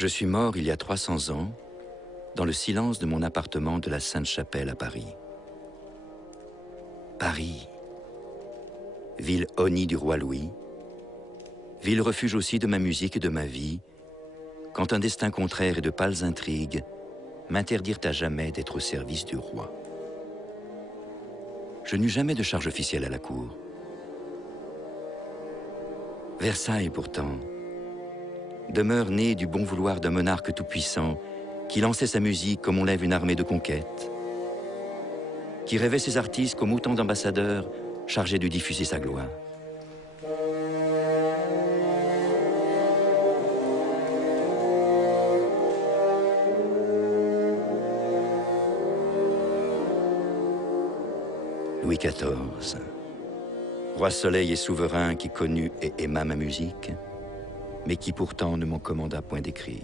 Je suis mort il y a 300 ans, dans le silence de mon appartement de la Sainte-Chapelle à Paris. Paris, ville honnie du roi Louis, ville refuge aussi de ma musique et de ma vie, quand un destin contraire et de pâles intrigues m'interdirent à jamais d'être au service du roi. Je n'eus jamais de charge officielle à la cour. Versailles, pourtant, demeure née du bon vouloir d'un monarque tout-puissant qui lançait sa musique comme on lève une armée de conquête, qui rêvait ses artistes comme autant d'ambassadeurs chargés de diffuser sa gloire. Louis XIV, roi soleil et souverain qui connut et aima ma musique, mais qui pourtant ne m'en commanda point d'écrire.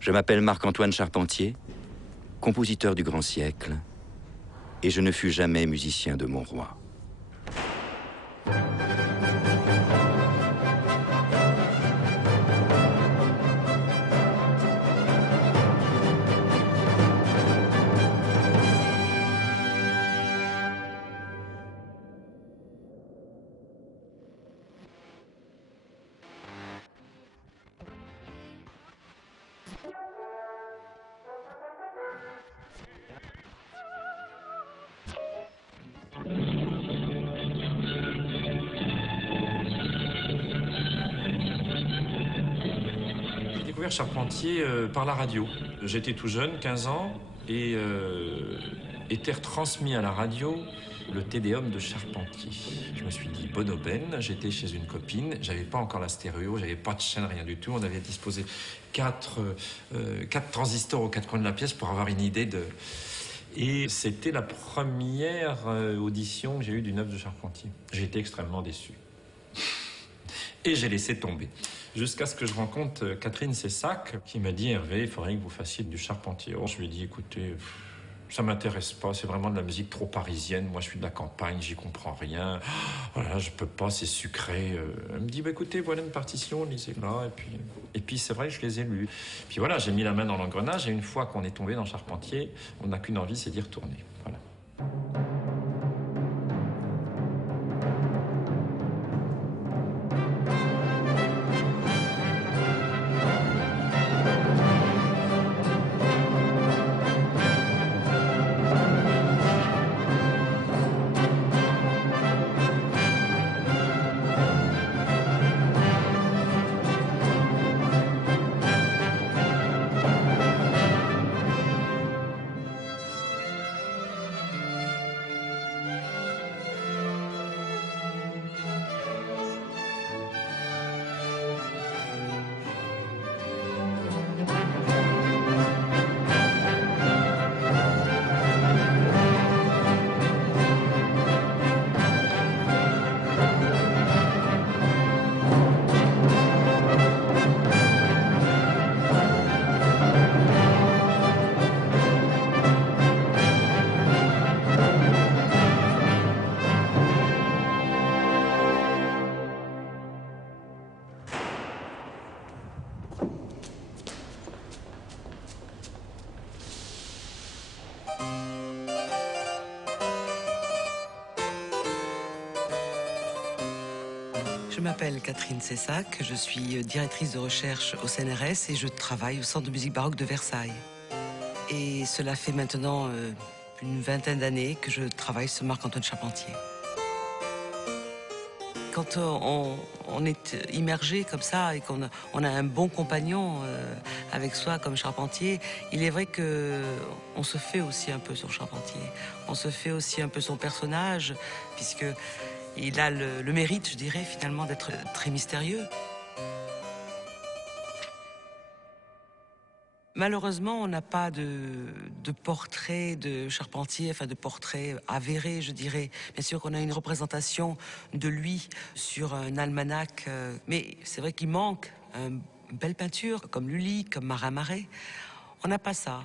Je m'appelle Marc-Antoine Charpentier, compositeur du grand siècle, et je ne fus jamais musicien de mon roi. J'ai découvert Charpentier par la radio. J'étais tout jeune, 15 ans, et était retransmis à la radio le Te Deum de Charpentier. Je me suis dit, bonne aubaine, j'étais chez une copine, j'avais pas encore la stéréo, j'avais pas de chaîne, rien du tout. On avait disposé 4 transistors aux 4 coins de la pièce pour avoir une idée de... Et c'était la première audition que j'ai eue d'une œuvre de Charpentier. J'ai été extrêmement déçu. Et j'ai laissé tomber. Jusqu'à ce que je rencontre Catherine Cessac, qui m'a dit, Hervé, il faudrait que vous fassiez du Charpentier. Je lui ai dit, écoutez, ça m'intéresse pas, c'est vraiment de la musique trop parisienne. Moi, je suis de la campagne, j'y comprends rien. Voilà, je peux pas, c'est sucré. Elle me dit, bah, écoutez, voilà une partition, lisez-la. Et puis c'est vrai que je les ai lus. Puis voilà, j'ai mis la main dans l'engrenage, et une fois qu'on est tombé dans Charpentier, on n'a qu'une envie, c'est d'y retourner. Voilà. Je m'appelle Catherine Cessac, je suis directrice de recherche au CNRS et je travaille au Centre de musique baroque de Versailles. Et cela fait maintenant une vingtaine d'années que je travaille sur Marc-Antoine Charpentier. Quand on est immergé comme ça et qu'on a un bon compagnon avec soi comme Charpentier, il est vrai qu'on se fait aussi un peu son Charpentier. On se fait aussi un peu son personnage, puisque il a le mérite, je dirais, finalement, d'être très mystérieux. Malheureusement, on n'a pas de portrait de Charpentier, enfin de portrait avéré, je dirais. Bien sûr qu'on a une représentation de lui sur un almanach, mais c'est vrai qu'il manque une belle peinture, comme Lully, comme Marin-Marais. On n'a pas ça.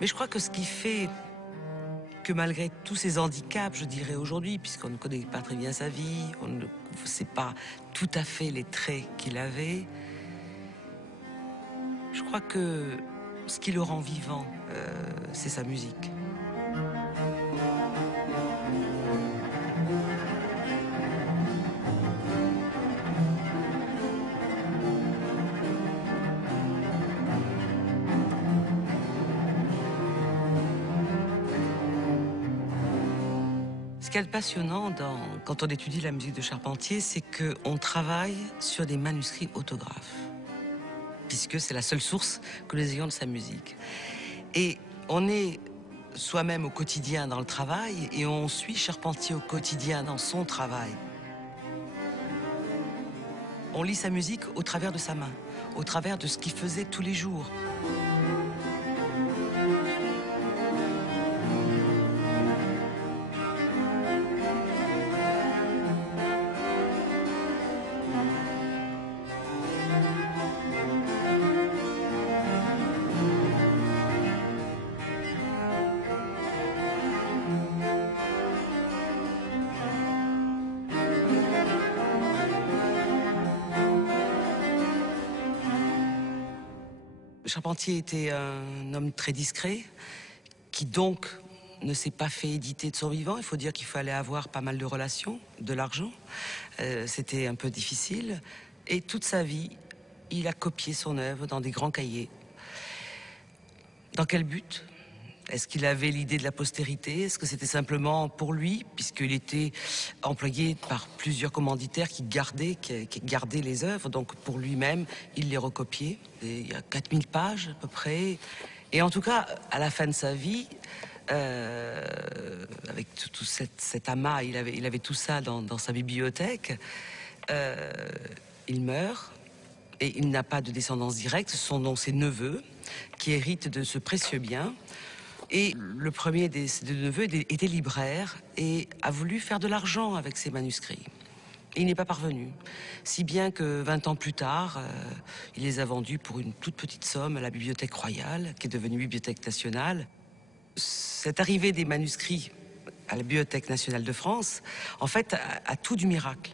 Mais je crois que ce qui fait que malgré tous ces handicaps, je dirais aujourd'hui, puisqu'on ne connaît pas très bien sa vie, on ne c'est pas tout à fait les traits qu'il avait. Je crois que ce qui le rend vivant, c'est sa musique. Ce qui est passionnant quand on étudie la musique de Charpentier, c'est qu'on travaille sur des manuscrits autographes, puisque c'est la seule source que nous ayons de sa musique. Et on est soi-même au quotidien dans le travail, et on suit Charpentier au quotidien dans son travail. On lit sa musique au travers de sa main, au travers de ce qu'il faisait tous les jours. Charpentier était un homme très discret, qui donc ne s'est pas fait éditer de son vivant. Il faut dire qu'il fallait avoir pas mal de relations, de l'argent. C'était un peu difficile. Et toute sa vie, il a copié son œuvre dans des grands cahiers. Dans quel but ? Est-ce qu'il avait l'idée de la postérité? Est-ce que c'était simplement pour lui, puisqu'il était employé par plusieurs commanditaires qui gardaient les œuvres, donc pour lui-même, il les recopiait. Et il y a 4000 pages à peu près. Et en tout cas, à la fin de sa vie, avec tout cet amas, il avait tout ça dans sa bibliothèque, il meurt. Et il n'a pas de descendance directe, ce sont donc ses neveux qui héritent de ce précieux bien. Et le premier des deux neveux était libraire et a voulu faire de l'argent avec ses manuscrits. Et il n'est pas parvenu. Si bien que 20 ans plus tard, il les a vendus pour une toute petite somme à la Bibliothèque royale, qui est devenue Bibliothèque nationale. Cette arrivée des manuscrits à la Bibliothèque nationale de France, en fait, a tout du miracle.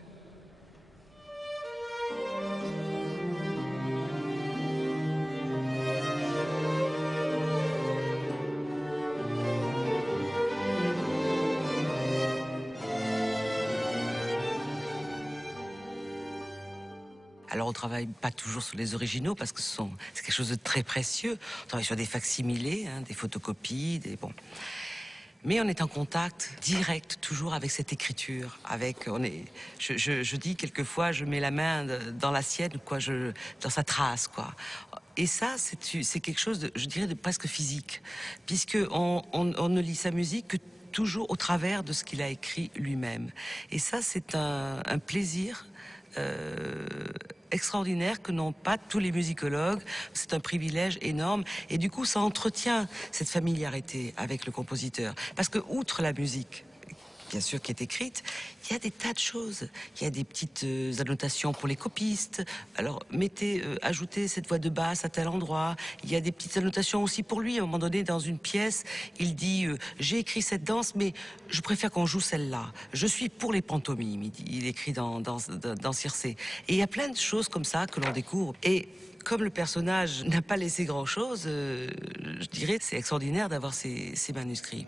Alors on travaille pas toujours sur les originaux parce que c'est quelque chose de très précieux. On travaille sur des facsimilés, des photocopies, mais on est en contact direct toujours avec cette écriture. Je dis quelquefois, je mets la main dans la sienne, dans sa trace, quoi. Et ça, c'est quelque chose de, je dirais, de presque physique, puisque on ne lit sa musique que toujours au travers de ce qu'il a écrit lui-même. Et ça, c'est un plaisir extraordinaire que n'ont pas tous les musicologues. C'est un privilège énorme et du coup ça entretient cette familiarité avec le compositeur, parce que outre la musique bien sûr qui est écrite, il y a des tas de choses. Il y a des petites annotations pour les copistes. Alors ajoutez cette voix de basse à tel endroit. Il y a des petites annotations aussi pour lui. À un moment donné, dans une pièce, il dit j'ai écrit cette danse, mais je préfère qu'on joue celle-là. Je suis pour les pantomimes. Il écrit dans Circé. Et il y a plein de choses comme ça que l'on découvre. Et comme le personnage n'a pas laissé grand-chose, je dirais c'est extraordinaire d'avoir ces manuscrits.